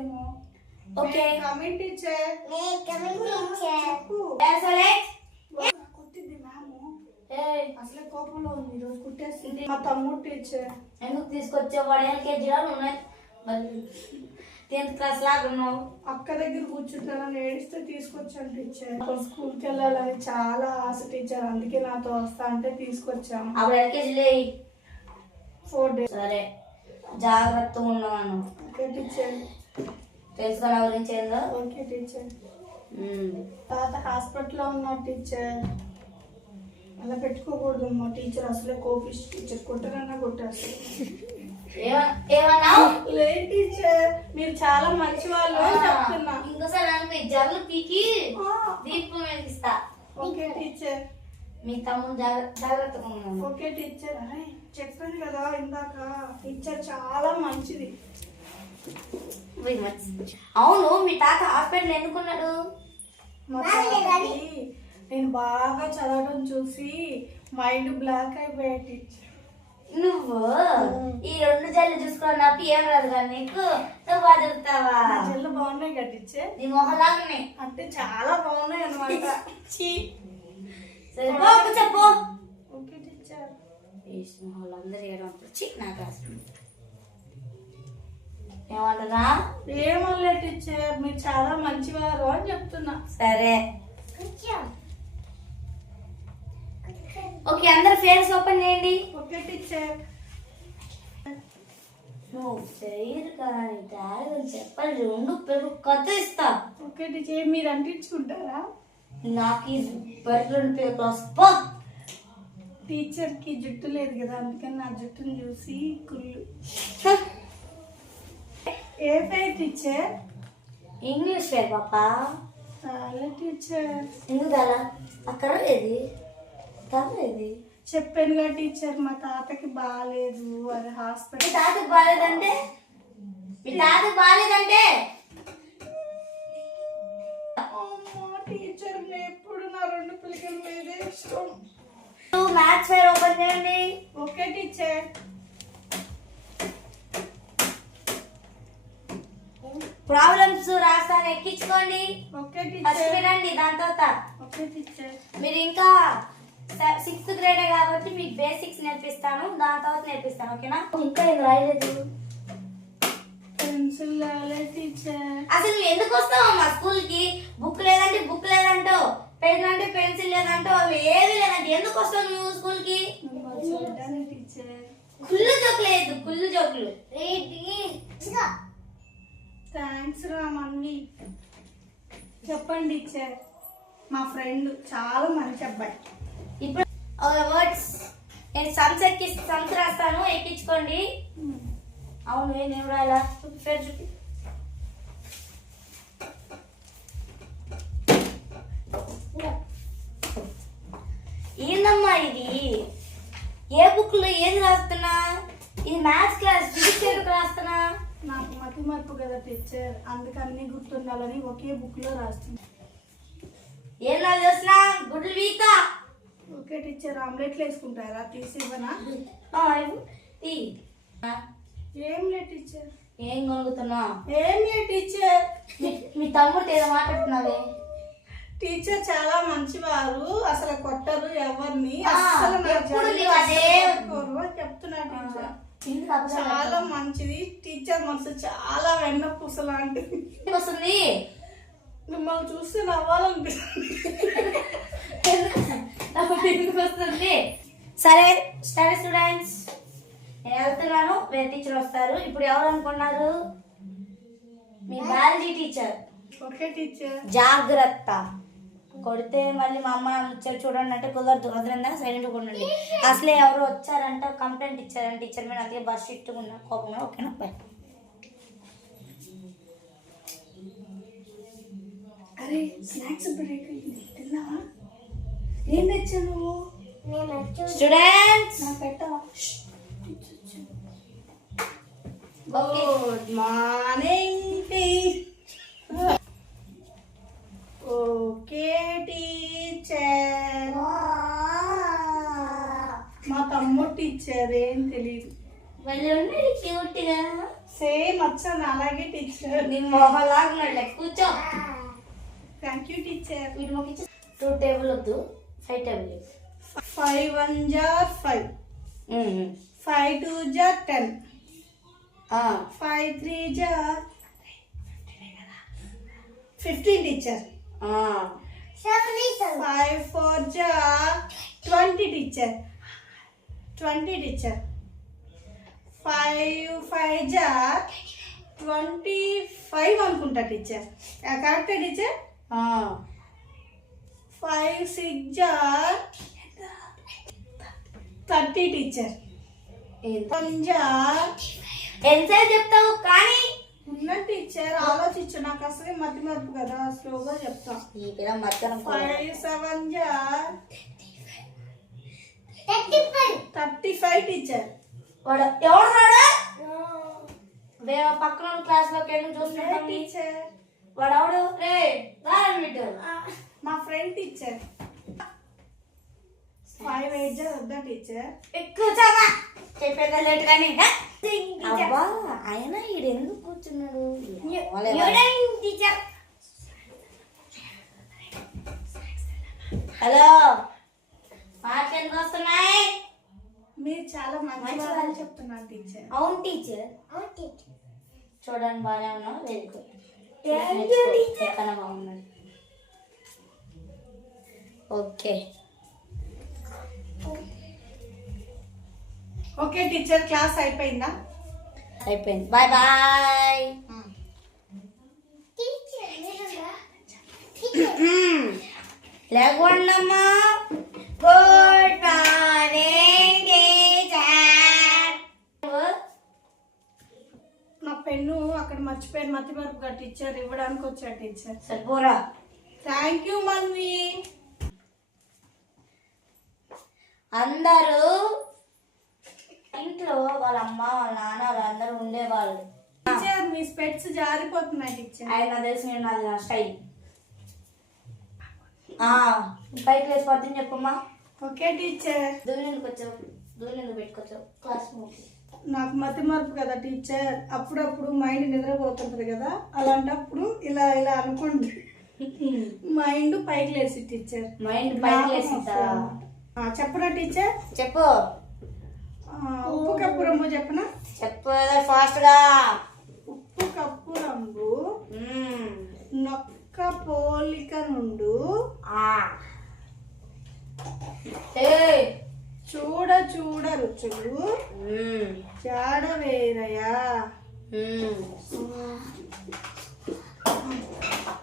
వచ్చిందేమో. Okay coming teacher. కుట్టింది ma'am. అసలే కోపంలో ఉంది, ఈరోజు కుట్టేస్తుంది. మా తమ్ముడు టీచర్. ఎందుకు తీసుకొచ్చా? వాడు LKG ఉన్నాయి, 10th క్లాస్ లాగా ఉన్నావు. అక్క దగ్గర కూర్చుంటానని ఏడిస్తే తీసుకొచ్చాను టీచర్. స్కూల్కి వెళ్ళాలని చాలా ఆశ టీచర్, అందుకే నాతో వస్తా అంటే తీసుకొచ్చాను. అప్పుడు LKG 4 days. సరే జాగ్రత్తగా ఉన్నాను. Okay teacher. తెలుసుకో నా గురించి ఏందో. Okay teacher. తాత హాస్పిటల్లో ఉన్నారు టీచర్. అలా పెట్టుకోకూడదు మా టీచర్, అసలే కోపిష్ టీచర్, కొట్టరన్నా కొట్టేస్తారు. ఏమన్నా లేదు టీచర్, మీరు చాలా మంచి వాళ్ళు చెప్తున్నా. ఇంకోసారి నాకు జల్లు పీకి దీపం వెలిగిస్తా. Okay teacher. మీ తమ్ముడు జాగ్రత్తగా ఉన్నాను. Okay teacher. అరే చెప్పాను కదా ఇందాక, టీచర్ చాలా మంచిది. అవును, మీ తాత హాస్పిటల్ ఎందుకున్నాడు? మా తాతకి నేను బాగా చదవడం చూసి మైండ్ బ్లాక్ అయిపోయా టీచర్. నువ్వు ఈ 2 జల్లు చూసుకున్నప్పుడు ఏం రాదు కానీ నీకు, నువ్వు బాగా చదువుతావా? జల్లు బాగున్నాయి కదా టీచర్. నీ మొహలాగానే అంటే చాలా బాగున్నాయి అన్నమాట. సరే చెప్పు. Okay teacher. మొహలందరూ ఏమంటారు? నా క్లాస్ ఏమంటారా? ఏమనలే టీచర్, మీరు చాలా మంచివారు అని చెప్తున్నా. సరే ఓకే, అందరు ఫేస్ ఓపెన్ చేయండి. Okay teacher. నువ్వు చేయరు కానీ డాడీ చెప్పాలి, 2 పెరుగు కథ ఇస్తా. Okay teacher. మీరు అంటించుకుంటారా? నాకు ఈ బయట వస్తా. టీచర్ కి జుట్టు లేదు కదా, అందుకని నా జుట్టుని చూసి కుళ్ళు. ఏ పేరు టీచర్? ఇంగ్లీష్ పేరు పాపా. చాలా టీచర్. ఎందుకు అలా? అక్కడ ఏది ఏది చెప్పానుగా టీచర్, మా తాతకి బాగాలేదు, అది హాస్పిటల్. మీ తాతకి బాగాలేదంటే? మీ తాతకి బాగాలేదంటే టీచర్ ఎప్పుడు నా 2 పిల్లల మీదే ఇష్టం. మ్యాథ్స్ ఫైర్ ఓపెన్ చేయండి. Okay teacher. ప్రాబ్లమ్స్ రాస్తాను, ఎక్కించుకోండి. Okay first teacher. వినండి, దాని తర్వాత ఓకే టీచర్. మీరు ఇంకా 6th గ్రేడే కాబట్టి మీకు బేసిక్స్ నేర్పిస్తాను, దాని తర్వాత నేర్పిస్తాను. ఓకేనా? ఇంకా ఏం రాయలేదు. పెన్సిల్ రాలే టీచర్. అసలు నువ్వు ఎందుకు వస్తావు మా స్కూల్ కి? బుక్ లేదంటే బుక్ లేదంటావు, పెన్ అంటే పెన్సిల్ లేదంటావు, అవి ఏది లేదంటే ఎందుకు వస్తావు నువ్వు స్కూల్ కి? టీచర్. కుళ్ళు జోకులు లేదు, కుళ్ళు జోకులు. థ్యాంక్స్ రా మమ్మీ. చెప్పండి టీచర్. మా ఫ్రెండ్ చాలా మంచి అబ్బాయి. ఇప్పుడు వర్డ్స్ నేను సమ్స్ రాస్తాను, ఎక్కించుకోండి. అవును, నేను రాయాలా? పేరు చూపి. ఏందమ్మా ఇది? ఏ బుక్ లో ఏది రాస్తున్నా? ఇది మ్యాథ్స్ క్లాస్, ఫిజిక్స్ ఎందుకు రాస్తున్నా? నాకు మతి మార్పు కదా టీచర్, అందుకన్నీ గుర్తుండాలని ఒకే బుక్ లో రాస్తున్నా. ఏం రాదు చూసినా? గుడ్లు వీకా. Okay teacher. ఆమ్లెట్లు వేసుకుంటారా? తీసి ఇవ్వనా? ఏం లే టీచర్. ఏం కొనుక్కుతున్నా? ఏం లే టీచర్. మీ తమ్ముడు ఏదో మాట్లాడుతున్నావే? టీచర్ చాలా మంచివారు, అసలు కొట్టరు ఎవరిని, చెప్తున్నా టీచర్. చాలా మంచిది టీచర్, మనసు చాలా వెన్న పూస లాంటిది. వస్తుంది మిమ్మల్ని చూస్తే నవ్వాలనిపిస్తుంది. వస్తుంది. సరే స్టడీ స్టూడెంట్స్, నేను వెళ్తున్నాను, వేరే టీచర్ వస్తారు. ఇప్పుడు ఎవరు అనుకున్నారు? మీ బయాలజీ టీచర్. Okay teacher. జాగ్రత్త, కొడితే మళ్ళీ మా అమ్మ వచ్చారు చూడండి అంటే కుదరదు, వదిలిందా? సైలెంట్గా ఉండండి. అసలే ఎవరు వచ్చారంట కంప్లైంట్ ఇచ్చారంట టీచర్ మీద, అందుకే బస్ స్ట్రిక్ట్గా ఉన్నా, కోపంగా. ఓకేనా? బాయ్. అరే స్నాక్స్ బ్రేక్ అయింది, తిన్నావా? ఏం తెచ్చా నువ్వు? స్టూడెంట్స్ పెట్టవా? Good morning. Okay teacher. మా తమ్ముడు టీచర్, ఏం తెలీదు. మళ్ళీ ఉన్నాయి క్యూట్గా. సేమ్ వచ్చాను అలాగే టీచర్. నీ మొహలాగా ఉన్నాడులే. కూర్చో. Thank you teacher. వీటి మొక్క 2 టేబుల్ వద్దు, 5 table. 5 1 jar 5, 5 2 jar 10, 5 3 jar 15 teacher. 5 4 jar 20 teacher. 20 teacher. 5 5 jar 25 అనుకుంటా టీచర్. కరెక్టే టీచర్. 5 6 jar 30 teacher. 1 jar ఎంతసేపు చెప్తావు కానీ ఉన్న టీచర్ ఆలోచించు, నాకు అసలే మతి మరుపు కదా, స్లోగా చెప్తా. ఈ పిల్ల మధ్యాహ్నం 5 7 jar 35 టీచర్. వాడు ఎవడున్నాడు? మేము పక్కన క్లాస్ లోకి వెళ్ళి చూస్తున్నాం టీచర్. వాడు ఎవడు? రే రాడు. మా ఫ్రెండ్ టీచర్. 5 8 jar వద్దా టీచర్? కూర్చోమా, చెప్పేదా లేట్ కానీ. అబ్బా ఆయన ఈడు ఎందుకు కూర్చున్నాడు? టీచర్. హలో, మార్క్స్ ఎందుకు వస్తున్నాయి? మీరు చాలా మంచి వాళ్ళు చెప్తున్నారు టీచర్. అవును టీచర్. చూడండి బాగానే ఉన్నావు. Very good. ఎక్కడ బాగున్నాడు. ఓకే ఓకే టీచర్, క్లాస్ అయిపోయిందా? అయిపోయింది. Bye bye. లేకుండమ్మా. Good morning teacher. నా పెన్ను అక్కడ మర్చిపోయాను, మతి మరుపుగా టీచర్ ఇవ్వడానికి వచ్చా టీచర్. సరిపోరా. Thank you mummy. అందరూ ఇంట్లో వాళ్ళ అమ్మ వాళ్ళ నాన్న వాళ్ళందరూ ఉండేవాళ్ళు. టీచర్ మీ స్పెట్స్ జారిపోతున్నాయి టీచర్. ఆయన తెలుసు, నేను అది నా స్టైల్. పైకి లేచి పడుతుంది చెప్పమ్మా. Okay teacher. దూరం ఎందుకు వచ్చావు? దూరం ఎందుకు పెట్టుకొచ్చావు? క్లాస్ నాకు మతి మరుపు కదా టీచర్, అప్పుడప్పుడు మైండ్ నిద్రపోతుంటది కదా, అలాంటప్పుడు ఇలా ఇలా అనుకోండి మైండ్ పైకి లేసి టీచర్. మైండ్ పైకి లేసిందా? చెప్పనా టీచర్? చెప్పు. ఉప్పు కప్పు రంబు చెప్పనా? చెప్పు ఫాస్ట్ గా. ఉప్పు కప్పు రంబు నొక్క పోలిక నుండు చూడ చూడ రుచులు జాడ వేరయా.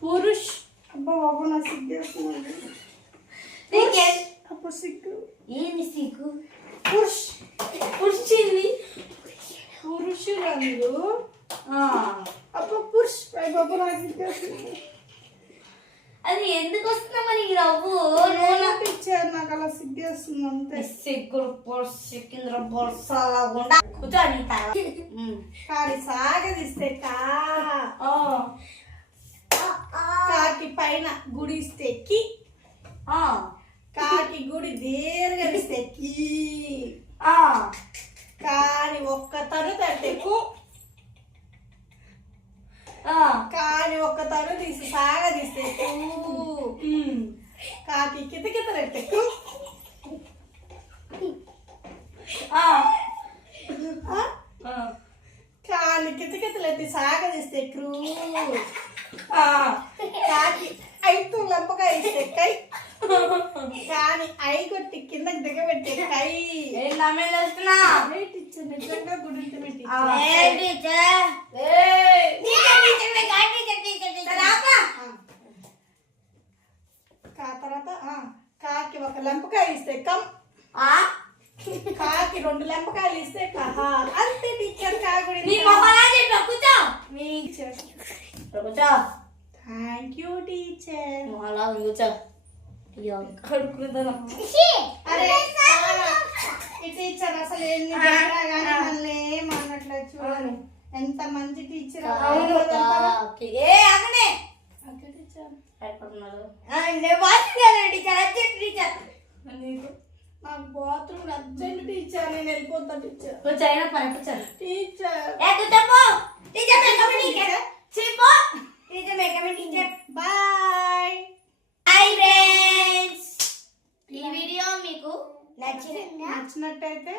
పురుష్. అబ్బా బాబు నా సిగ్గేస్తున్నాడు. అప్పుడు సిగ్గు. ఏంది సిగ్గు? పురుష్. పురుషుంది. పురుషులందు అబ్బా పురుష్. బాబు నా సిగ్గేస్తుంది. అది ఎందుకు వస్తుందా మరి ఈ రవ్వు? టీచర్ నాకు అలా సిగ్గేస్తుంది అంతే. సిగ్గులు పొడికింద్ర బొర్సలాగుండా కూర్చోని. కానీ సాగదిస్తే కాకి పైన గుడిస్తే కి, కాకి గుడి దీర్ఘమిస్తే కీ, కానీ ఒక్క తను తట్టే కు, కానీ ఒక్క తను తీసి సాగదీస్తే కాకి కితకితలెట్టే కు, కాలి కితకితలెట్టి సాగదీస్తే క్రూ, కాకి ఐదు లంపకాయ ఇస్తే కై, కానీ ఐ కొట్టి కిందకి దిగబెట్టే కై. టీచర్ నిజంగా గుడి తర్వాత కాకి ఒక లంపకాయ ఇస్తే కమ్, కాకి 2 లంపకాయలు ఇస్తే కహా. అంతే టీచర్. కాకుడి థ్యాంక్ యూ టీచర్. అలా కూర్చో. అరే ఈ టీచర్ అసలు ఎన్ని మళ్ళీ ఏమన్నట్లేదు చూడండి, ఎంత మంచి టీచర్. నాకు బాత్రూమ్ అర్జెంట్ టీచర్, నేను వెళ్ళిపోతా టీచర్. కూర్చో. టీచర్ టీచర్ మీకు నచ్చినట్టయితే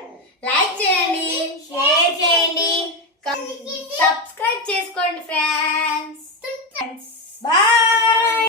లైక్ చేయండి, షేర్ చేయండి,